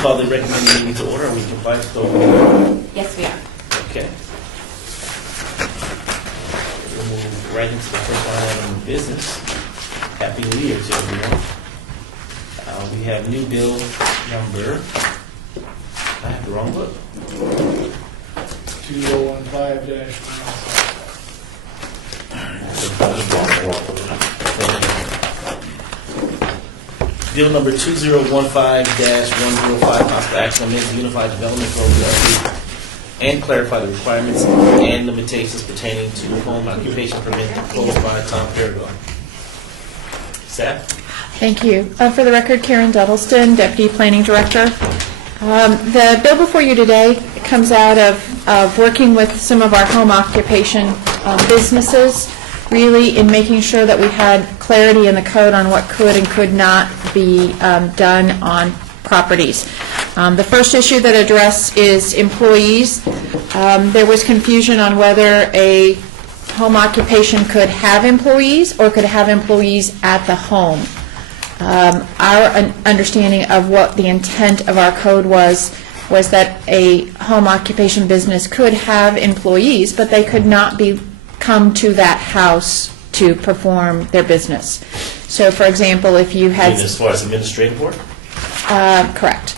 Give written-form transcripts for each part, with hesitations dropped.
call the recommended meeting to order. We comply with the meeting. Yes, we are. Okay. We'll move right into the first line of business. Happy New Year to everyone. We have new bill number. I have the wrong book. 2015-105. Bill number 2015-105, possible action on the Unified Development Code to update and clarify the requirements and limitations pertaining to home occupation permit proposed by Tom Paragon. Staff? Thank you. For the record, Karen Duddleston, Deputy Planning Director. The bill before you today comes out of working with some of our home occupation businesses, really in making sure that we had clarity in the code on what could and could not be done on properties. The first issue that I address is employees. There was confusion on whether a home occupation could have employees or could have employees at the home. Our understanding of what the intent of our code was that a home occupation business could have employees, but they could not come to that house to perform their business. So, for example, if you had... As far as administrative work? Correct.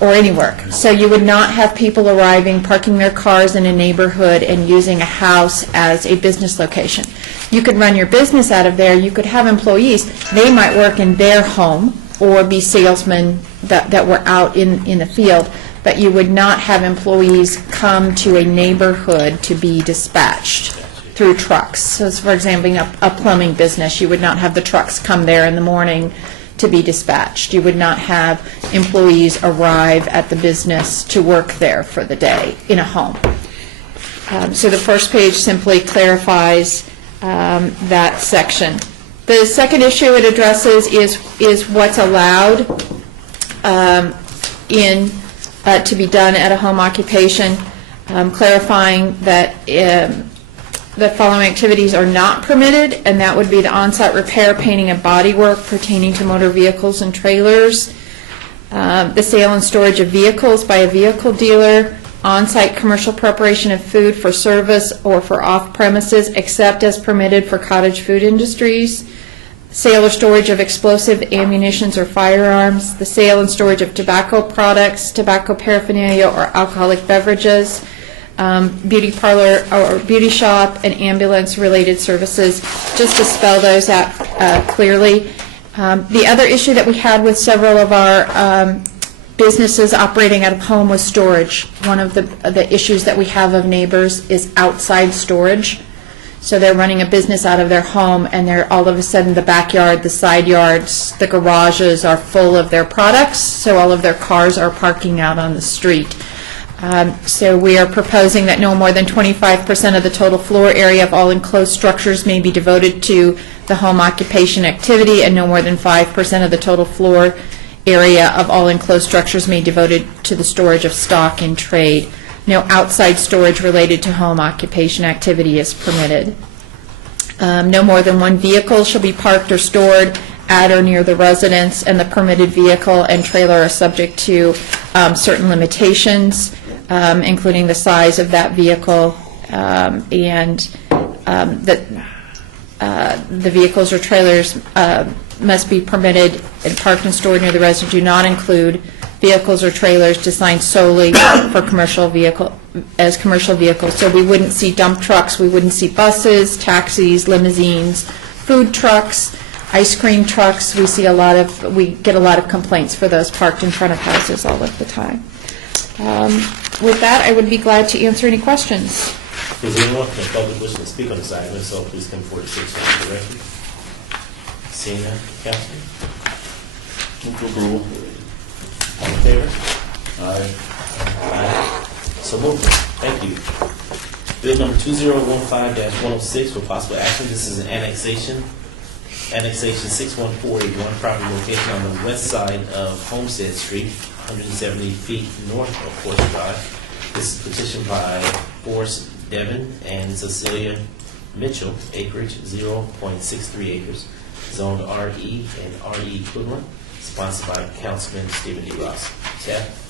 Or any work. So you would not have people arriving, parking their cars in a neighborhood and using a house as a business location. You could run your business out of there. You could have employees. They might work in their home or be salesmen that were out in the field, but you would not have employees come to a neighborhood to be dispatched through trucks. So, for example, a plumbing business, you would not have the trucks come there in the morning to be dispatched. You would not have employees arrive at the business to work there for the day in a home. So the first page simply clarifies that section. The second issue it addresses is what's allowed to be done at a home occupation, clarifying that the following activities are not permitted, and that would be the on-site repair, painting, and body work pertaining to motor vehicles and trailers, the sale and storage of vehicles by a vehicle dealer, on-site commercial preparation of food for service or for off-premises, except as permitted for cottage food industries, sale or storage of explosive ammunitions or firearms, the sale and storage of tobacco products, tobacco paraphernalia, or alcoholic beverages, beauty parlor or beauty shop, and ambulance-related services, just to spell those out clearly. The other issue that we had with several of our businesses operating out of home was storage. One of the issues that we have of neighbors is outside storage. So they're running a business out of their home, and they're all of a sudden the backyard, the side yards, the garages are full of their products, so all of their cars are parking out on the street. So we are proposing that no more than 25% of the total floor area of all enclosed structures may be devoted to the home occupation activity, and no more than 5% of the total floor area of all enclosed structures may be devoted to the storage of stock in trade. No outside storage related to home occupation activity is permitted. No more than one vehicle shall be parked or stored at or near the residence, and the permitted vehicle and trailer are subject to certain limitations, including the size of that vehicle, and the vehicles or trailers must be permitted and parked and stored near the residence. Do not include vehicles or trailers designed solely for commercial vehicles. So we wouldn't see dump trucks, we wouldn't see buses, taxis, limousines, food trucks, ice cream trucks. We get a lot of complaints for those parked in front of houses all of the time. With that, I would be glad to answer any questions. Is there anyone from the public wishing to speak on this item? If so, please come forward to say something directly. Seeing none, Councilman? Move to approval. All in favor? Aye. Aye. So moved. Thank you. Bill number 2015-106 for possible action. This is an annexation. Annexation 61481, property location on the west side of Homestead Street, 170 feet north of Forest Drive. This is petitioned by Forrest Devon and Cecilia Mitchell, acreage 0.63 acres, zoned RE and RE equivalent, sponsored by Councilman Stephen D. Ross. Staff,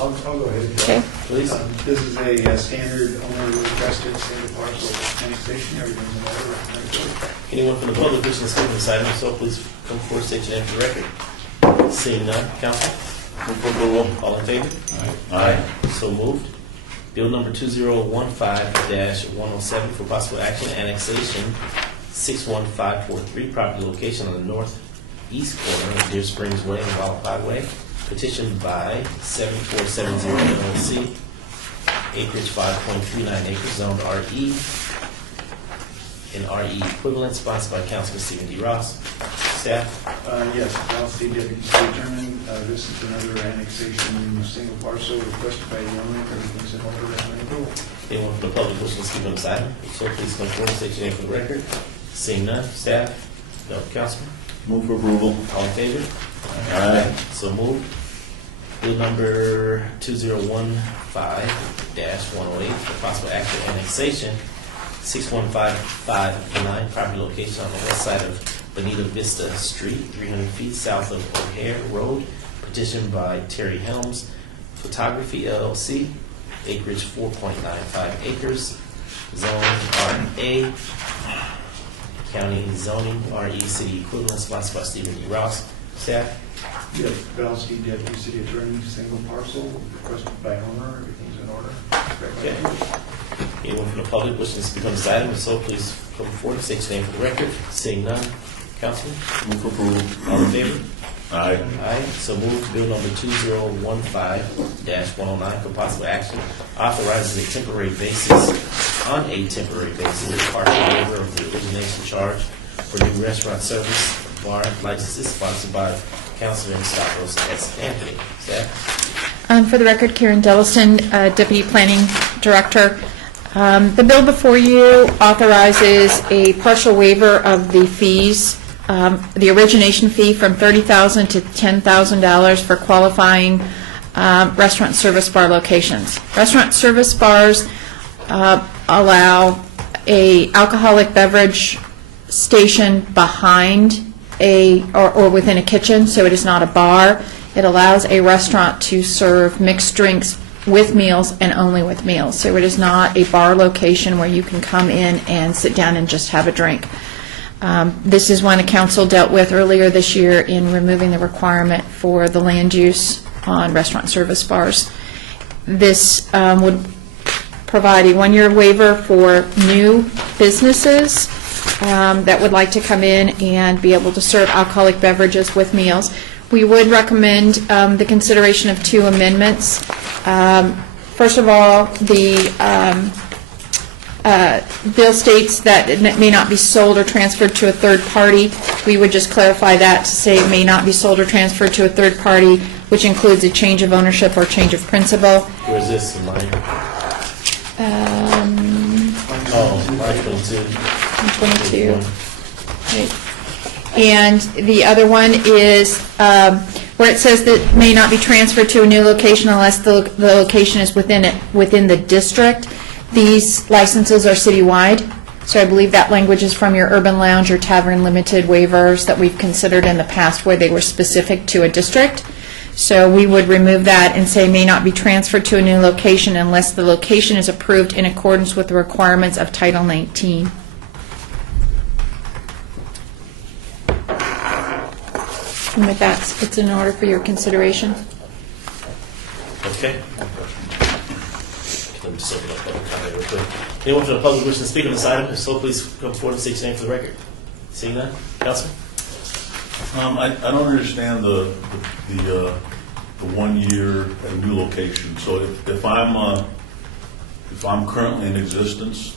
I'll go ahead. Okay. please. This is a standard owner requested single parcel annexation. Everything's in order. Recommend Anyone from the public wishing to speak on this item, if so please come forward, state your name for the record. Seeing none, council, Move for approval. all in favor? Aye. So moved. Bill number 2015-107 for possible action, annexation 61543, property location on the northeast corner of Deer Springs Way and Wild Highway, petitioned by 7470 LLC, acreage 5.39 acres, zoned RE, and RE equivalent, sponsored by Councilman Stephen D. Ross. Staff, Yes, Dallas City Deputy City Attorney. This is another annexation, single parcel requested by the owner. Everything's in order. Recommend approval. anyone from the public wishing to speak on this item, if so please come forward, state your name for the record. Seeing none, staff, no, Councilman, Move for approval. all in favor? Aye. So moved. Bill number 2015-108 for possible action, annexation 61559, property location on the west side of Bonita Vista Street, 300 feet south of O'Hare Road, petitioned by Terry Helms Photography LLC, acreage 4.95 acres, zone RA, county zoning RE, city equivalent, sponsored by Stephen D. Ross. Staff, Yes, Dallas City Deputy City Attorney, single parcel requested by owner. Everything's in order. Recommend approval. anyone from the public wishing to speak on this item, if so, please come forward and state your name for the record. Seeing none, Councilman, Move for approval. all in favor? Aye. Aye, so moved. Bill number 2015-109 for possible action, authorizes a temporary basis, on a temporary basis, a partial waiver of the origination charge for new restaurant service bar licenses, sponsored by Councilman Stavros S. Anthony. Staff, For the record, Karen Delliston, Deputy Planning Director. The bill before you authorizes a partial waiver of the fees, the origination fee from $30,000 to $10,000 for qualifying restaurant service bar locations. Restaurant service bars allow a alcoholic beverage station behind or within a kitchen, so it is not a bar. It allows a restaurant to serve mixed drinks with meals and only with meals. So it is not a bar location where you can come in and sit down and just have a drink. This is one the council dealt with earlier this year in removing the requirement for the land use on restaurant service bars. This would provide a one-year waiver for new businesses that would like to come in and be able to serve alcoholic beverages with meals. We would recommend the consideration of two amendments. First of all, the bill states that it may not be sold or transferred to a third party. We would just clarify that to say it may not be sold or transferred to a third party, which includes a change of ownership or change of principal. where is this in line? Oh, line 22. 22. Right. And the other one is where it says that may not be transferred to a new location unless the location is within the district. These licenses are citywide, so I believe that language is from your Urban Lounge or Tavern Limited waivers that we've considered in the past where they were specific to a district. So we would remove that and say may not be transferred to a new location unless the location is approved in accordance with the requirements of Title 19. And with that, it's in order for your consideration. Okay. Let me just open up public comment real quick. Anyone from the public wishing to speak on this item, if so, please come forward and state your name for the record. Seeing none, Councilman? I don't understand the 1 year at a new location. So if I'm currently in existence,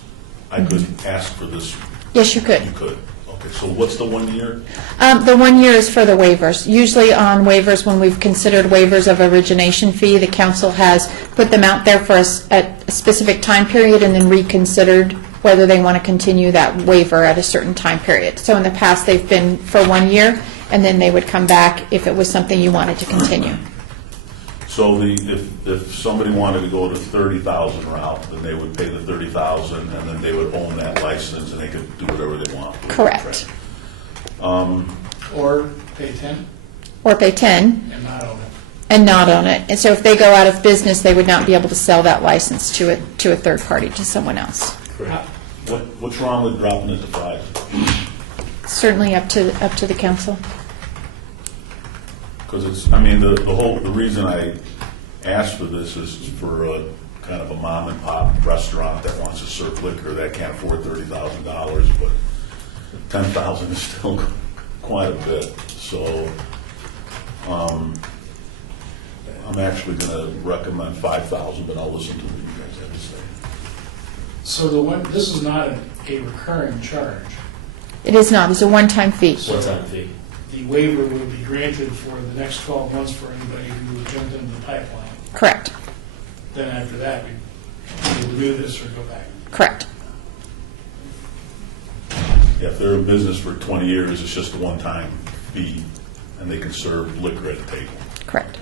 I could ask for this. Yes, you could. You could. Okay. So what's the 1 year? The 1 year is for the waivers. Usually on waivers, when we've considered waivers of origination fee, the council has put them out there for a specific time period and then reconsidered whether they want to continue that waiver at a certain time period. So in the past, they've been for 1 year, and then they would come back if it was something you wanted to continue. So if somebody wanted to go to 30,000 route, then they would pay the 30,000, and then they would own that license, and they could do whatever they want. Correct. Or pay 10? or pay 10 and not own it. and not own it. And so if they go out of business, they would not be able to sell that license to a third party, to someone else. Correct. What's wrong with dropping it to 5? Certainly up to the council. Because it's, I mean, the reason I asked for this is for a kind of a mom and pop restaurant that wants to serve liquor that can't afford $30,000, but 10,000 is still quite a bit. So, I'm actually going to recommend 5,000, but I'll listen to what you guys have to say. So this is not a recurring charge. It is not. It's a one-time fee. One-time fee. The waiver will be granted for the next 12 months for anybody who jumped into the pipeline. Correct. Then after that, we either do this or go back. Correct. Yeah, if they're in business for 20 years, it's just a one-time fee, and they can serve liquor at the table. Correct.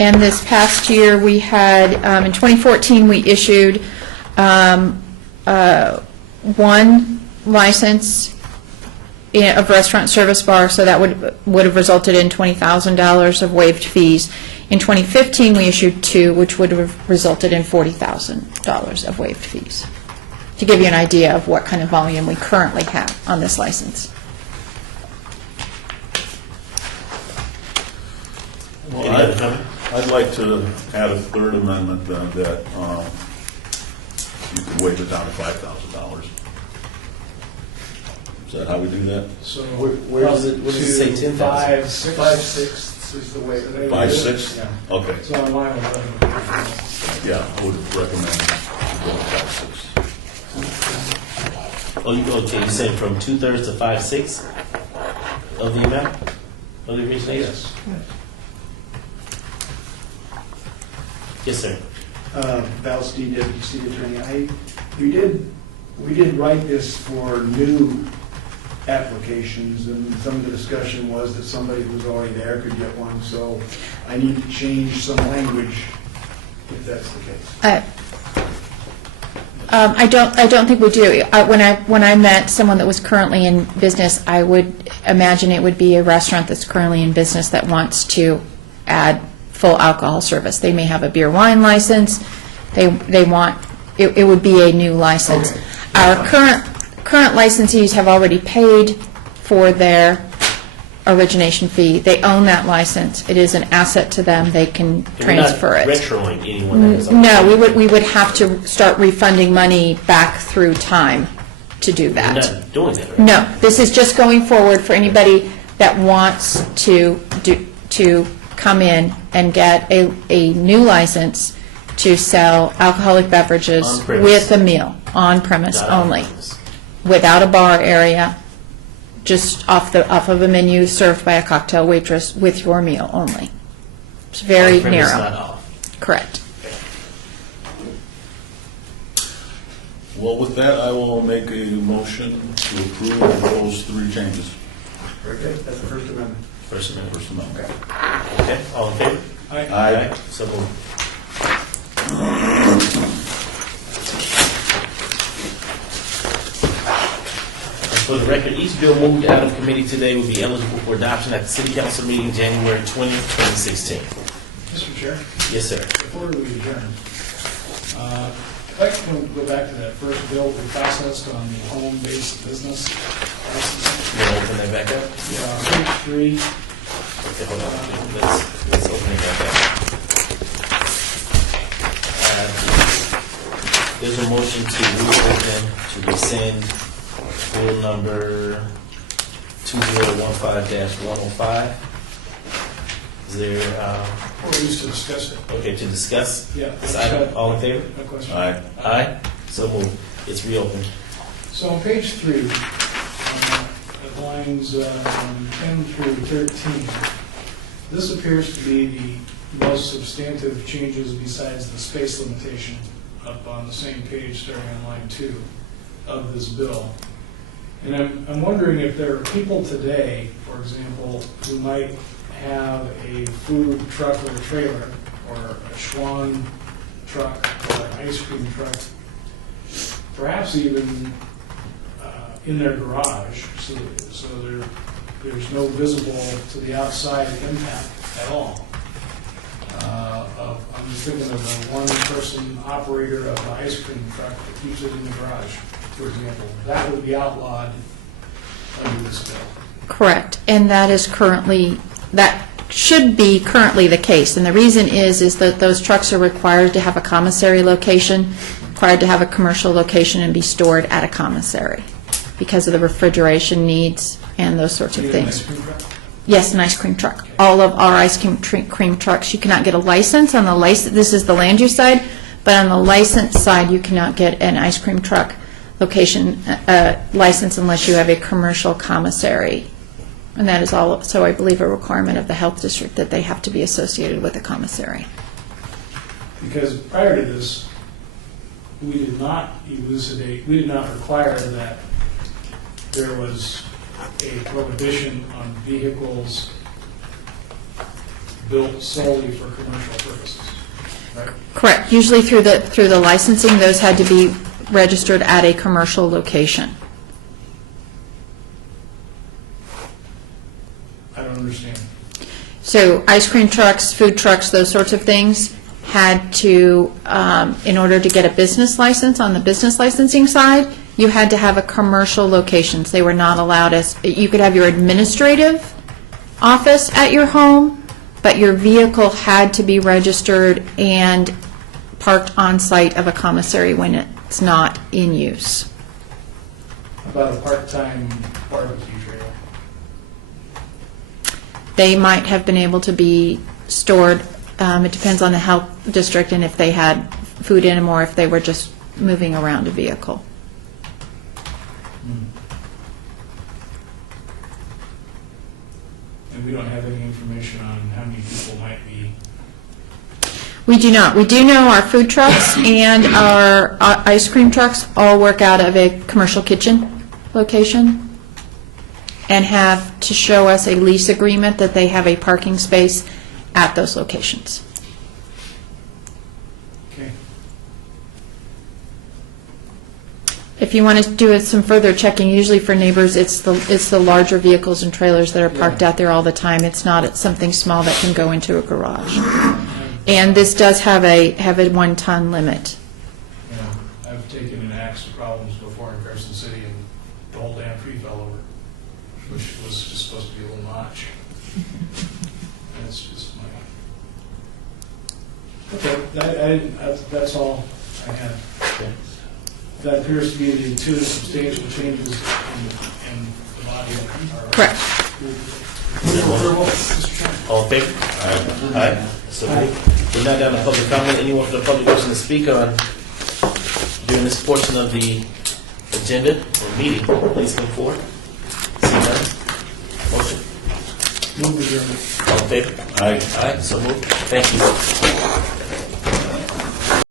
And this past year, we had, in 2014, we issued one license of restaurant service bar, so that would have resulted in $20,000 of waived fees. In 2015, we issued two, which would have resulted in $40,000 of waived fees, to give you an idea of what kind of volume we currently have on this license. Any other comment? I'd like to add a third amendment then that you could waive it down to $5,000. Is that how we do that? So Where does it say 10,000? 5/6. 5/6 is the way. So they- 5/6? Yeah. Okay, So on line 11. yeah, I would recommend going 5/6. Oh, okay, you're saying from 2/3 to 5/6 of the amount of the origination? Yes. Yes, sir. Val Steed, Deputy City Attorney. We did write this for new applications, and some of the discussion was that somebody who was already there could get one, so I need to change some language if that's the case. I don't think we do. When I met someone that was currently in business, I would imagine it would be a restaurant that's currently in business that wants to add full alcohol service. They may have a beer wine license. They want, it would be a new license. Okay. Our current licensees have already paid for their origination fee. They own that license. It is an asset to them. They can transfer We're it. not retroing anyone that is No, we would have to start refunding money back through time to do We're that. not doing that, right? No, this is just going forward for anybody that wants to come in and get a new license to sell alcoholic beverages On-premise. with a meal, on-premise Not only, on-premise. without a bar area, just off of a menu served by a cocktail waitress with your meal only. It's very On-premise, not narrow. off. Correct. Well, with that, I will make a motion to approve those three changes. Very good. That's the First Amendment. First Amendment. First Amendment. Okay, all in favor? Aye. So moved. And for the record, each bill moved out of committee today will be eligible for adoption at the City Council meeting January 20th, 2016. Mr. Chair, Yes, sir. before we adjourn, I'd like to go back to that first bill we processed on the home-based business licensing. You want to open that back up? Page 3, Okay, hold on. Let's open it back up. There's a motion to reopen, to rescind bill number 2015-105. Is there, or we used to discuss it. okay, to discuss Yeah. this item? All in favor? No question. Aye. Aye. So moved. It's reopened. So on page 3, at lines 10 through 13, this appears to be the most substantive changes besides the space limitation up on the same page starting on line 2 of this bill. And I'm wondering if there are people today, for example, who might have a food truck or a trailer, or a Schwan truck, or an ice cream truck, perhaps even in their garage, so they're there's no visible to the outside impact at all. I'm just thinking of a one-person operator of an ice cream truck that keeps it in the garage, for example. That would be outlawed under this bill. Correct, and that should be currently the case. And the reason is that those trucks are required to have a commissary location, required to have a commercial location and be stored at a commissary because of the refrigeration needs and those sorts of You get an things. ice cream truck? Yes, an ice cream truck. All of our ice cream trucks, you cannot get a license on the license, this is the land use side, but on the license side, you cannot get an ice cream truck location license unless you have a commercial commissary. And that is also, I believe, a requirement of the health district that they have to be associated with a commissary. Because prior to this, we did not require that there was a prohibition on vehicles built solely for commercial purposes, right? Correct. Usually through the licensing, those had to be registered at a commercial location. I don't understand. So ice cream trucks, food trucks, those sorts of things had to, in order to get a business license, on the business licensing side, you had to have a commercial locations. They were not allowed as, you could have your administrative office at your home, but your vehicle had to be registered and parked on site of a commissary when it's not in use. About a part-time barbecue trailer. They might have been able to be stored, it depends on the health district and if they had food in them or if they were just moving around a vehicle. And we don't have any information on how many people might be. We do not. We do know our food trucks and our ice cream trucks all work out of a commercial kitchen location and have to show us a lease agreement that they have a parking space at those locations. Okay. If you want to do some further checking, usually for neighbors, it's the larger vehicles and trailers that are parked out there all the time. It's not something small that can go into a garage. And this does have a 1-ton limit. You know, I've taken an axe to problems before in Carson City and the whole damn tree fell over, which was just supposed to be a little notch. And it's just my... Okay, that's all I had. Okay. That appears to be the two substantial changes in the body of our... Correct. Approval, Mr. Chairman. All in favor? Aye. So we're now down to public comment. Anyone from the public wishing to speak on during this portion of the agenda or meeting, please come forward. See none. Motion. Move adjournment. All in favor? Aye. Aye. So moved. Thank you.